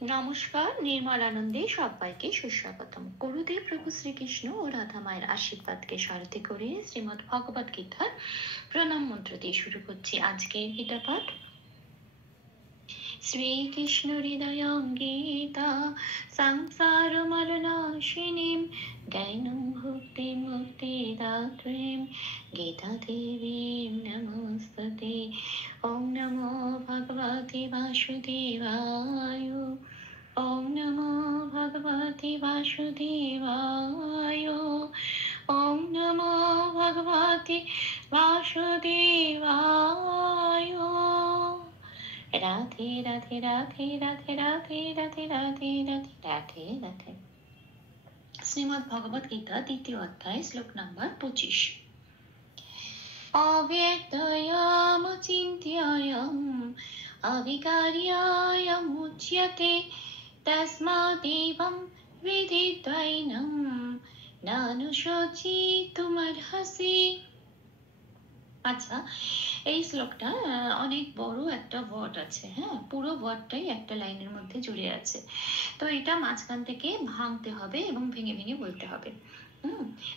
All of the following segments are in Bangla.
নমস্কার, নির্মল আনন্দে সবাইকে সুস্বাগতম। গুরুদেব প্রভু শ্রীকৃষ্ণ ও রাধা মায়ের আশীর্বাদকে সারথি করে শ্রীমদ্ ভগবত গীতার প্রণাম মন্ত্র দিয়ে শুরু করছি আজকের গীতা পাঠ। শ্রীকৃষ্ণ হৃদয়ং গীতা সংসার মলনাশিনীম জ্ঞানং ভুক্তি মুক্তি দাত্রীম গীতা দেবীম নমস্তুতে। ওম নমো ভগবতে বাসুদেবায়। ওম নমো ভগবতে বাসুদেবায়। ওম নমো ভগবতে বাসুদেবায়। রাধে রাধে রাধে রাধে রাধে রাধে রাধে রাধে রাধে রাধে। শ্রীমদ্ ভগবত গীতা দ্বিতীয় অধ্যায় শ্লোক নম্বর 25। অব্যক্তয়াম চিন্ত্যয়ম অবিকার্যয়ম উচ্যতে তস্মাদেবং বিদিত্বৈনং নানুশোচিতুমর্হসি। আচ্ছা, এই শ্লোকটা অনেক বড় একটা ওয়ার্ড আছে। হ্যাঁ, পুরো ওয়ার্ডটাই একটা লাইনের মধ্যে জুড়ে আছে। তো এটা মাঝখান থেকে ভাঙতে হবে এবং ভেঙে ভেঙে বলতে হবে।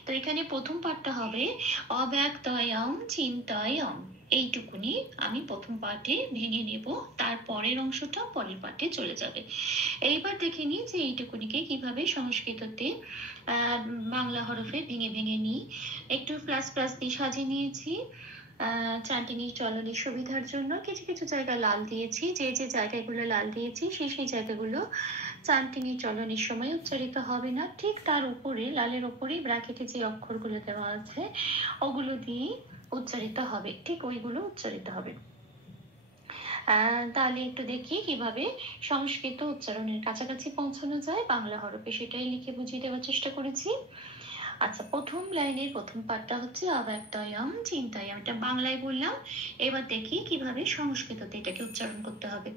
তো এখানে প্রথম পাঠটা হবে অব্যক্তয়ম চিন্তয়ম। এইটুকুনি আমি প্রথম পাঠে ভেঙে নেব, তারপরের অংশটা পরের পাঠে চলে যাবে। এইবার দেখে নিই যে এইটুকুনিকে কিভাবে সংস্কৃততে বাংলা হরফে ভেঙে ভেঙে নিই। একটু প্লাস প্লাস দিয়ে সাজিয়ে নিয়েছি চান্টিনির চলনের সুবিধার জন্য। কিছু কিছু জায়গায় লাল দিয়েছি, যে যে জায়গাগুলো লাল দিয়েছি সেই জায়গাগুলো চান্টিনির চলনের সময় উচ্চারিত হবে না। ঠিক তার উপরে লালের উপরে ব্র্যাকেটে যে অক্ষরগুলো দেওয়া আছে ওগুলো দিয়ে উচ্চারিত হবে, ঠিক ওইগুলো উচ্চারিত হবে। তাহলে একটু দেখি কিভাবে সংস্কৃত উচ্চারণের কাছাকাছি পৌঁছানো যায় বাংলা হরফে, সেটাই লিখে বুঝিয়ে দেওয়ার চেষ্টা করেছি। আচ্ছা, প্রথম লাইনের প্রথম পাঠটা হচ্ছে অব্যক্তয়ম চিন্তায়ম, এটা বাংলায় বললাম। এবার দেখি কিভাবে সংস্কৃততে এটাকে উচ্চারণ করতে হবে।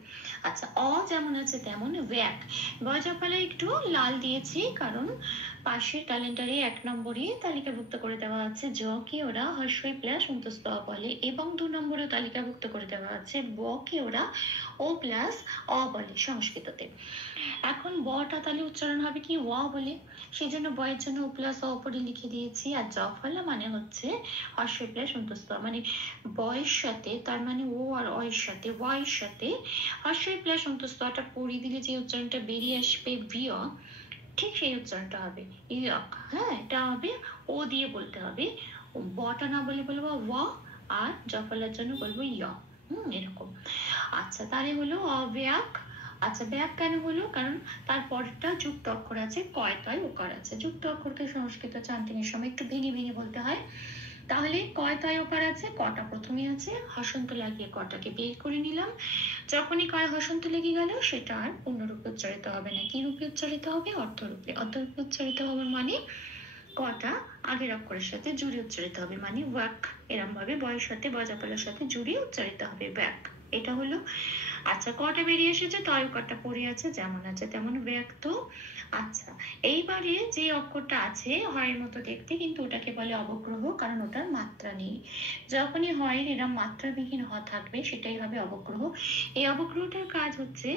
আচ্ছা, অ যেমন আছে তেমন ব্যাক। বজ্রফলে একটু লাল দিয়েছি কারণ পাশের ক্যালেন্ডারে 1 নম্বরে তালিকাভুক্ত করে দেওয়া আছে জ কে ওরা হর্ষই প্লাস অন্তস্থ বলে, এবং 2 নম্বরে তালিকাভুক্ত করে দেওয়া আছে ব কে ওরা ও প্লাস অ বলে সংস্কৃততে। এখন বটা তাহলে উচ্চারণ হবে কি ওয়া বলে, সেই জন্য বয়ের জন্য ও প্লাস অ পরে লিখে দিয়েছি। আর জফলা মানে হচ্ছে হর্ষই প্লাস অন্তস্থ, মানে বয়ের সাথে, তার মানে ও আর অ এর সাথে ওয়াই সাথে হর্ষই প্লাস অন্তস্থটা পড়িয়ে দিলে যে উচ্চারণটা বেরিয়ে আসবে বিয়, ঠিক সেই উচ্চারণটা হবে ইয়ক। হ্যাঁ, এটা হবে ও দিয়ে বলতে হবে। বটা না বলে বলবো ওয়া, আর জফলার জন্য বলবো ইয়। এরকম। আচ্ছা, তাহলে হলো অব্যাক। আচ্ছা, ব্যাক কেন হলো? কারণ তার পরটা যুক্ত অক্ষর আছে, কয় তয় ওকার আছে। যুক্ত অক্ষরকে সংস্কৃত চান্টিনের সময় একটু ভেঙে ভেঙে বলতে হয়। তাহলে কয় তয় ওকার আছে, কটা প্রথমে আছে, হসন্ত লাগিয়ে কটাকে বের করে নিলাম। যখনই কয় হসন্ত লেগে গেল সেটা আর পূর্ণরূপে উচ্চারিত হবে না। কি রূপে উচ্চারিত হবে? অর্থরূপে। অর্থরূপে উচ্চারিত হবে মানে কটা আগের অক্ষরের সাথে জুড়ে উচ্চারিত হবে, মানে ওয়াক। এরম ভাবে বয়ের সাথে বজাপালার সাথে জুড়ে উচ্চারিত হবে ব্যাক। এটা হলো। আচ্ছা, কটা বেরিয়ে এসেছে, তয় কটা পড়ে আছে, যেমন আছে তেমন ব্যক্ত। আচ্ছা, এইবারে যে অক্ষরটা আছে হয়ের মতো দেখতে, কিন্তু ওটাকে বলে অবগ্রহ, কারণ ওটার মাত্রা নেই। যখনই হয়ের এরম মাত্রাবিহীন হ থাকবে সেটাই হবে অবগ্রহ। এই অবগ্রহটার কাজ হচ্ছে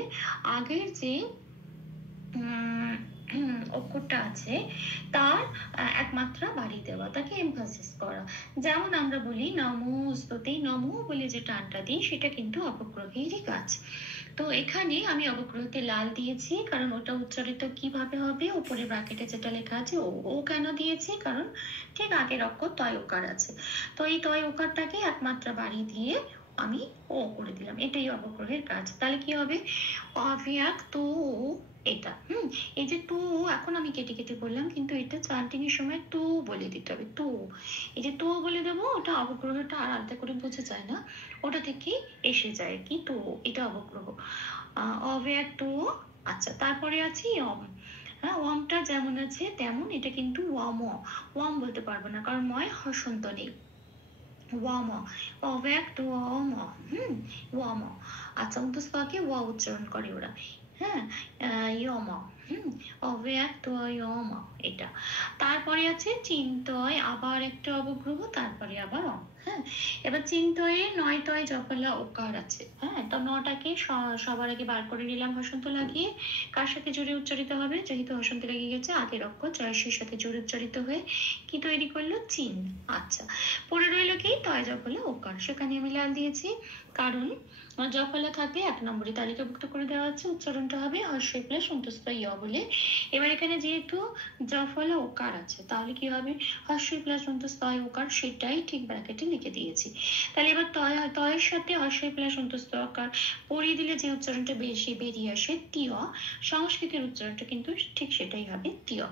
আগের যে অক্ষরটা আছে তার এক মাত্রা বাড়িয়ে দেওয়া, তাকে এমফাসিস করা। যেমন আমরা বলি নমস্তুতে, নমো বলে যে টানটা দিই সেটা কিন্তু অবগ্রহেরই কাজ। তো এখানে আমি অবগ্রহতে লাল দিয়েছি কারণ ওটা উচ্চারিত কিভাবে হবে, উপরে ব্র্যাকেটে যেটা লেখা আছে ও। ও কেন দিয়েছি? কারণ ঠিক আগের অক্ষর তয় ওকার আছে, তো এই তয় ওকারটাকে এক মাত্রা বাড়িয়ে দিয়ে আমি ও করে দিলাম, এটাই অবগ্রহের কাজ। তাহলে কি হবে? অব্যক্ত এটা। এই যে টু, এখন আমি কেটে কেটে বললাম, কিন্তু এটা চান্টিংয়ের সময় টু বলে দিতে হবে। টু, এই যে টু বলে দেবো, ওটা অবগ্রহটা আর আলাদা করে বোঝা যায় না, ওটা থেকে এসে যায় কি টু, এটা অবগ্রহ। অব্যক্ত। আচ্ছা, তারপরে আছে অম। হ্যাঁ, ওয়ামটা যেমন আছে তেমন এটা কিন্তু ওয়াম। ওয়াম বলতে পারবো না কারণ ময় হসন্ত নেই। ওয়াম, অব্যক্ত ওয়াম। ওয়াম। আচ্ছা, অন্তঃস্থকে ওয়া উচ্চারণ করে ওরা। হ্যাঁ, ইয়ম। অব্যক্ত ইয়ম, এটা। তারপরে আছে চিন্তয়, আবার একটা অবগ্রহ, তারপরে আবার অম। হ্যাঁ, এবার চিন্তয়ে নয় তয় জফলা ওকার আছে। হ্যাঁ, তো নটাকে সবার আগে বার করে নিলাম হসন্ত লাগিয়ে। কার সাথে জুড়ে উচ্চারিত হবে? যেহেতু হসন্ত লেগে গেছে, আগের অক্ষর জয়সের সাথে জুড়ে উচ্চারিত হয়ে কি তৈরি করলো? চিন। আচ্ছা, পড়ে রইল কি? তয় জফলা ওকার। সেখানে আমি লাল দিয়েছি, কারণ জফলা থাকে 1 নম্বরে তালিকাভুক্ত করে দেওয়া আছে। উচ্চারণটা হবে হর্ষই প্লাস অন্তস্থ ইয় বলে। এবার এখানে যেহেতু জফলা ওকার আছে, তাহলে কি হবে? হর্ষই প্লাস অন্তস্থ ওকার, সেটাই ঠিক ব্র্যাকেটে লিখে দিয়েছি। তাহলে এবার তয়ের সাথে হর্ষই প্লাস অন্তস্থ ওকার পরিয়ে দিলে যে উচ্চারণটা বেশি বেরিয়ে আসে টিয়, সংস্কৃতের উচ্চারণটা কিন্তু ঠিক সেটাই হবে টিয়।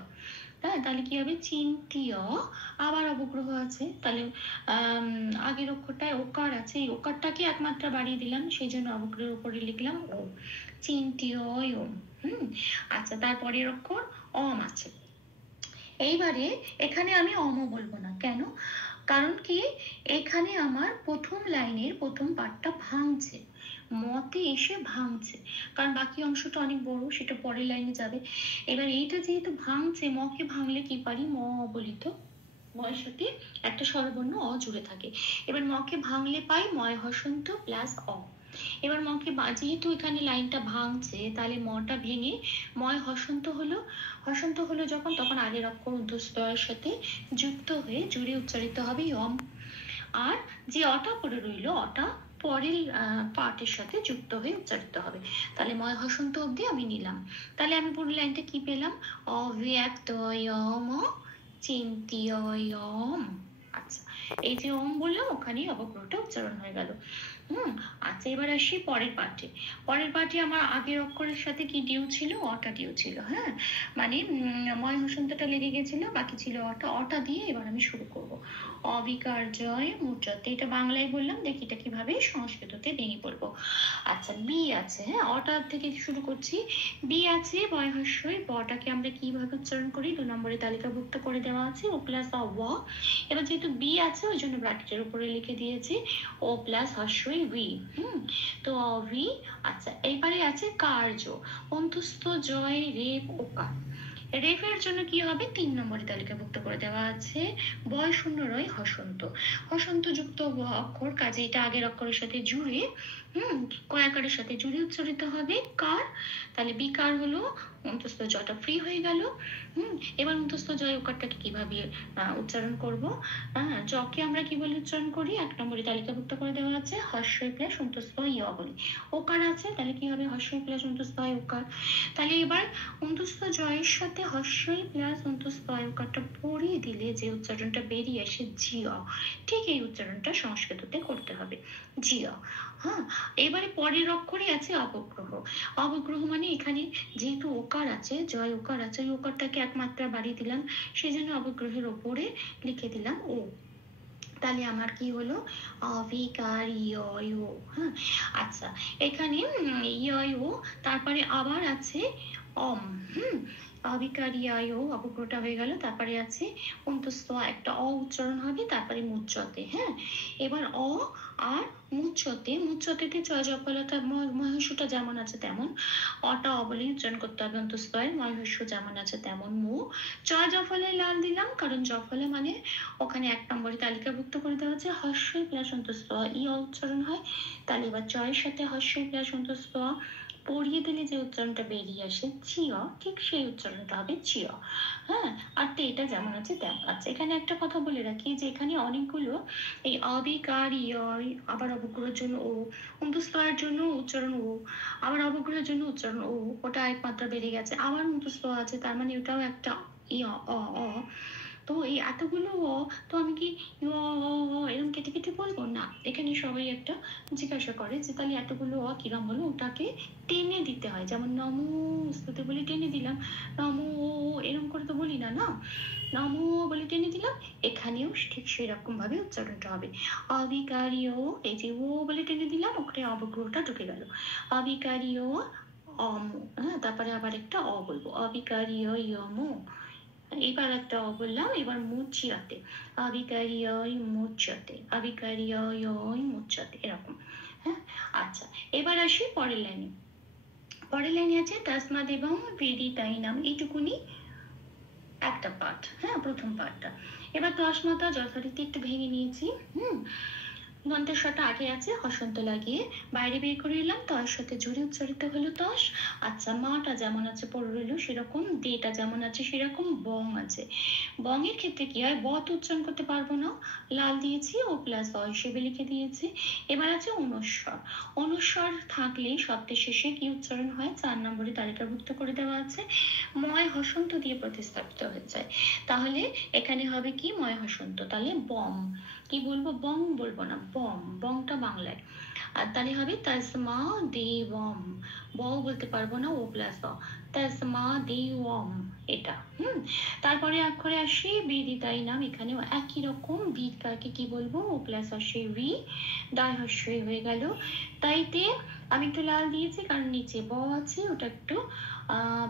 হ্যাঁ, তাহলে কি হবে? চিন্তীয়। আবার অবগ্রহ আছে, তাহলে আগের অক্ষরটায় ওকার আছে, এই ওকারটাকে একমাত্রা বাড়িয়ে দিলাম, সেই জন্য অবগ্রহের উপরে লিখলাম ও, চিন্তীয় ওম। আচ্ছা, তারপরের অক্ষর অম আছে। এইবারে এখানে আমি অম বলবো না, কেন? কারণ কি, এখানে আমার প্রথম লাইনের প্রথম পার্টটা ভাঙছে, মতে এসে ভাঙছে, কারণ বাকি অংশটা অনেক বড়, সেটা পরের লাইনে যাবে। এবার এইটা যেহেতু ভাঙছে, মকে ভাঙলে কি পারি? ম অবলিত, ময়ের সাথে একটা স্বরবর্ণ অ জুড়ে থাকে। এবার মকে ভাঙলে পাই ময় হসন্ত প্লাস অ। এবার মকে যেহেতু এখানে লাইনটা ভাঙছে, তাহলে মটা ভেঙে ময় হসন্ত হলো। হসন্ত হলো যখন, তখন আগের অক্ষর ঊর্ধ্বস্তয়ের সাথে যুক্ত হয়ে জুড়ে উচ্চারিত হবে ইয়ম। আর যে অটা পড়ে রইল, অটা পরের পার্টের সাথে যুক্ত হয়ে উচ্চারিত হবে। তাহলে ময় হসন্ত অব্দি আমি নিলাম। তাহলে আমি পুরো লাইনটা কি পেলাম? অব্যক্তয়ম চিন্ত্যয়ম। আচ্ছা, এই যে ওম বললাম, ওখানেই অবগ্রহটা উচ্চারণ হয়ে গেল। আচ্ছা, এবার আসি পরের পাঠে। পরের পাঠে আমার আগের অক্ষরের সাথে কি ডিউ ছিল? অটা ডিউ ছিল। হ্যাঁ, মানে ময় হসন্তটা লেগে গেছিল, বাকি ছিল অটা। অটা দিয়ে এবার আমি শুরু করব। অবিকার্যয় মূর্জতে, এটা বাংলায় বললাম, দেখি এটা কিভাবে সংস্কৃততে ভেঙে পড়বো। আচ্ছা, বি আছে। হ্যাঁ, অটার থেকে শুরু করছি। বি আছে বয় হস্যই, বটাকে আমরা কিভাবে উচ্চারণ করি? 2 নম্বরে তালিকাভুক্ত করে দেওয়া আছে, ও প্লাস অ। এবার যেহেতু বি আছে, ওই জন্য ব্র্যাকেটের উপরে লিখে দিয়েছি ও প্লাস হস্যই ভি। তো অভি। আচ্ছা, এইবারে আছে কার্য, অন্তস্থ জয় রেপ ওকার। রেফের জন্য কি হবে? 3 নম্বরে তালিকাভুক্ত করে দেওয়া আছে, বয় শূন্য রয় হসন্ত। হসন্ত যুক্ত অক্ষর, কাজে এটা আগের অক্ষরের সাথে জুড়ে কয়াকারের সাথে জুড়ে উচ্চারিত হবে কার। তাহলে বিকার হলো, অন্তস্থ জয়টা ফ্রি হয়ে গেল। এবার অন্তস্থ জয় ওকারটাকে কিভাবে উচ্চারণ করব? জকে আমরা কি বলে উচ্চারণ করি? 1 নম্বরে তালিকাভুক্ত করে দেওয়া আছে, হর্ষই প্লাস অন্তস্থ ইয় বলি। ওকার আছে, তাহলে কি হবে? হর্ষই প্লাস অন্তস্থ ওকার। তাহলে এবার অন্তস্থ জয়ের সাথে হর্ষই প্লাস অন্তস্থ ওকারটা পড়িয়ে দিলে যে উচ্চারণটা বেরিয়ে আসে জিয়, ঠিক এই উচ্চারণটা সংস্কৃততে করতে হবে, জিয়। হ্যাঁ, এবারে পরের অক্ষরে আছে অবগ্রহ। অবগ্রহ মানে এখানে যেহেতু ওকার আছে, জয় ওকার আছে, ওই ওকারটাকে একমাত্রা বাড়িয়ে দিলাম, সেই জন্য অবগ্রহের ওপরে লিখে দিলাম ও। তাহলে আমার কি হলো? অবিকারিয়। হ্যাঁ, আচ্ছা, এখানে ইয়, তারপরে আবার আছে অম। অবিকারিয়ায় অবগ্রহটা হয়ে গেল। তারপরে আছে অন্তস্থ একটা অ উচ্চারণ হবে, তারপরে মুচ্চতে। হ্যাঁ, এবার অ আর মুচ্চতে, মুচ্চতেতে চয় জফলতা মহেশ্বটা যেমন আছে তেমন, অটা অবলি উচ্চারণ করতে হবে অন্তস্থয়, মহেশ্ব যেমন আছে তেমন মু। চয় জফলে লাল দিলাম, কারণ জফলে মানে ওখানে 1 নম্বরে তালিকাভুক্ত করে দেওয়া আছে, হর্ষই প্লাস অন্তস্থ ই উচ্চারণ হয়। তাহলে এবার চয়ের সাথে হর্ষই প্লাস অন্তস্থ পড়িয়ে দিলে যে উচ্চারণটা বেরিয়ে আসে চিয়, ঠিক সেই উচ্চারণটা হবে চিয়। হ্যাঁ, আর এটা যেমন আছে তেমন। আচ্ছা, এখানে একটা কথা বলে রাখি, যে এখানে অনেকগুলো এই অবিকারিয়, আবার অবগ্রহের জন্য ও, অন্তস্থয়ের জন্য উচ্চারণ ও, আবার অবগ্রহের জন্য উচ্চারণ ও, ওটা এক মাত্রা বেড়ে গেছে। আবার অন্তস্থ আছে, তার মানে ওটাও একটা অ। তো এই এতগুলো তো আমি কি এরকম কেটে কেটে বলবো না। এখানে সবাই একটা জিজ্ঞাসা করে যে তাহলে এতগুলো কিরম হলো, ওটাকে টেনে দিতে হয়। যেমন নমো স্তুতি বলে টেনে দিলাম, নমো এরকম করে তো বলি না, না, নমো বলে টেনে দিলাম। এখানেও ঠিক সেরকম ভাবে উচ্চারণটা হবে। অবিকারীয়, এই যে ও বলে টেনে দিলাম, ওখানে অবগ্রহটা ঢুকে গেল। অবিকারীয় অম। হ্যাঁ, তারপরে আবার একটা অ বলবো, অবিকারীয় ইয়ম। এবার একটা অ বললাম, এবার মুচিয়াতে, অবিকারীয় মুচ্যতে, অবিকারীয় মুচ্যতে, এরকম। হ্যাঁ, আচ্ছা, এবার আসি পরের লাইনে। পরের লাইনে আছে তসমাদ এবং বেদিতাইনাম, এইটুকুনি একটা পাঠ। হ্যাঁ, প্রথম পাঠটা। এবার 10 মাতা যথারীতি একটু ভেঙে নিয়েছি। দন্তের স্বরটা আগে আছে, হসন্ত লাগিয়ে বাইরে বের করে এলাম, তয়ের সাথে জুড়ে উচ্চারিত হলো 10। আচ্ছা, মাটা যেমন আছে পড়ে রইল সেরকম, দেটা যেমন আছে সেরকম, বং আছে। বঙের ক্ষেত্রে কি হয়, ব তো উচ্চারণ করতে পারবো না, লাল দিয়েছি, ও প্লাস অ হিসেবে লিখে দিয়েছি। এবার আছে অনুস্বর। অনুস্বর থাকলে শব্দের শেষে কি উচ্চারণ হয় 4 নম্বরে তালিকাভুক্ত করে দেওয়া আছে, ময় হসন্ত দিয়ে প্রতিস্থাপিত হয়ে যায়। তাহলে এখানে হবে কি, ময় হসন্ত, তাহলে বম। কি বলবো, বং বলবো না, বম, বংটা বাংলায়। আর তাহলে হবে তসমা দেবম, ব বলতে পারবো না, ও প্লাস অ, তসমা দেবম, এটা। তারপরে অক্ষরে আসি বেদিতাই নাম, এখানেও একই রকম, বিদকাকে কি বলবো, ও প্লাস অসে ভি, দায় হস্যই হয়ে গেল। তাইতে আমি একটু লাল দিয়েছি কারণ নিচে ব আছে, ওটা একটু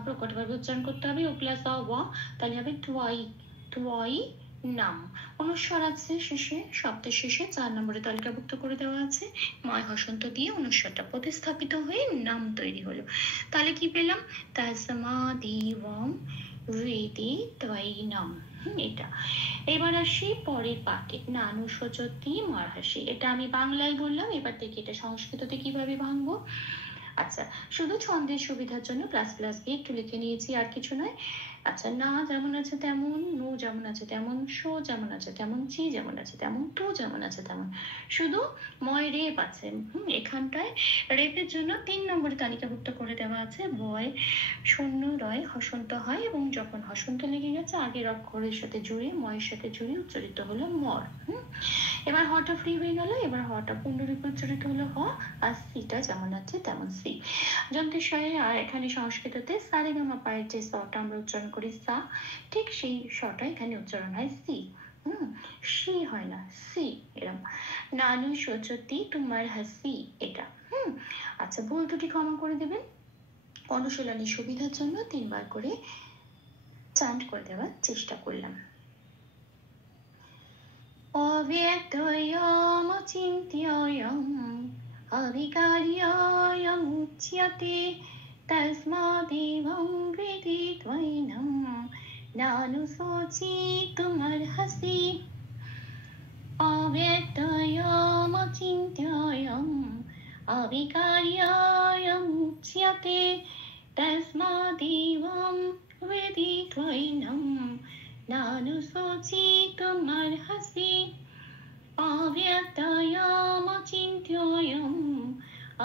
প্রকটভাবে উচ্চারণ করতে হবে, ও প্লাস অ ব, তাহলে হবে ত্বয়ী, ত্বয়ী নাম। অনুস্বর আছে শেষে, শব্দের শেষে 4 নম্বরে তালিকাভুক্ত করে দেওয়া আছে, ময় হসন্ত দিয়ে অনুস্বরটা প্রতিস্থাপিত হয়ে নাম তৈরি হলো। তাহলে কি পেলাম, তসমা দেবম বেদি ত্বয়ী নাম, এটা। এবার আসি পরের পাঠে, নানু সচতি মারহাসি, এটা আমি বাংলায় বললাম, এবার দেখি এটা সংস্কৃততে কিভাবে ভাঙবো। আচ্ছা, শুধু ছন্দের সুবিধার জন্য প্লাস প্লাস দিয়ে একটু লিখে নিয়েছি, আর কিছু নয়। আচ্ছা, না যেমন আছে তেমন, নু যেমন আছে তেমন, শো যেমন আছে তেমন, চি যেমন আছে তেমন, তু যেমন আছে তেমন, শুধু ময় রেপ আছে। এখানটায় রেপের জন্য 3 নম্বরে তালিকাভুক্ত করে দেওয়া আছে, বয় শূন্য রয় হসন্ত হয়, এবং যখন হসন্ত লেগে গেছে আগের অক্ষরের সাথে জুড়ে, ময়ের সাথে জুড়ে উচ্চারিত হলো মর। এবার হটা ফ্রি হয়ে গেল, এবার হটা পুনরূপে উচ্চারিত হলো হ, আর সিটা যেমন আছে তেমন সি। যন্ত্রের স্বরে, আর এখানে সংস্কৃততে সারেগামা পায়ের যে সটা আমরা উচ্চারণ করি সা, ঠিক সেই সটা এখানে উচ্চারণ হয় সি। সি হয় না, সি, এরকম। নানু সচতি তোমার হাসি, এটা। আচ্ছা, ভুল ত্রুটি ক্ষমা করে দেবেন, অনুশীলনের সুবিধার জন্য 3 বার করে চান্ট করে দেওয়ার চেষ্টা করলাম। অব্যক্তয়ম চিন্ত্যয়ম অবিকার্যয়ম উচ্যতে তস্মাদেবং বিদিত্বৈনম নানুশোচিতুমর্হসি। অব্যক্তয়ম চিন্ত্যয়ম অবিকার্যয়ম উচ্যতে তস্মাদেবং বিদিত্বৈনম নানুশোচিতুমর্হসি। অব্যক্তয়ম চিন্ত্যয়ম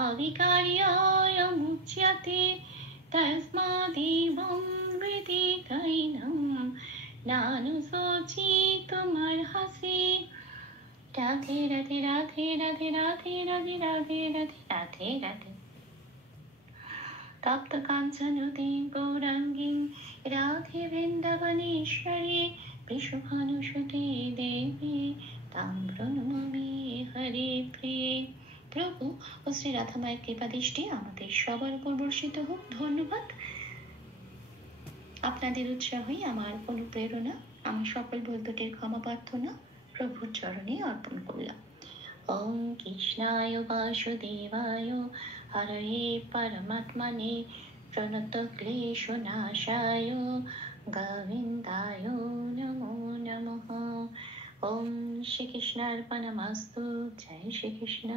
অবিকার্যয়ম উচ্যতে তস্মাদেবং বিদিত্বৈনম নানুশোচিতুমর্হসি। রাধে রাধে রাধে রাধে রাধে রাধে রাধে রাধে রাধে রাধে। তপ্ত কাঞ্চনতে গৌরাঙ্গী রাধে বৃন্দাবনেশ্বরী বৃষভানুসুতে দেবী তাং প্রণমামি হরে প্রিয়ে। প্রভু ও শ্রী রাধা মায়ের কৃপা দৃষ্টি আমাদের সবার উপর বর্ষিত হোক। ধন্যবাদ। আপনাদের উৎসাহই আমার অনুপ্রেরণা। আমি সকল ভুল ত্রুটির ক্ষমা প্রার্থনা প্রভুর চরণে অর্পণ করলাম। ওম কৃষ্ণায় বাসুদেবায় হরয়ে পরমাত্মনে প্রণতক্লেশনাশায় গোবিন্দায় নমো নমঃ। ওম শ্রীকৃষ্ণার্পণমস্তু। জয় শ্রীকৃষ্ণ।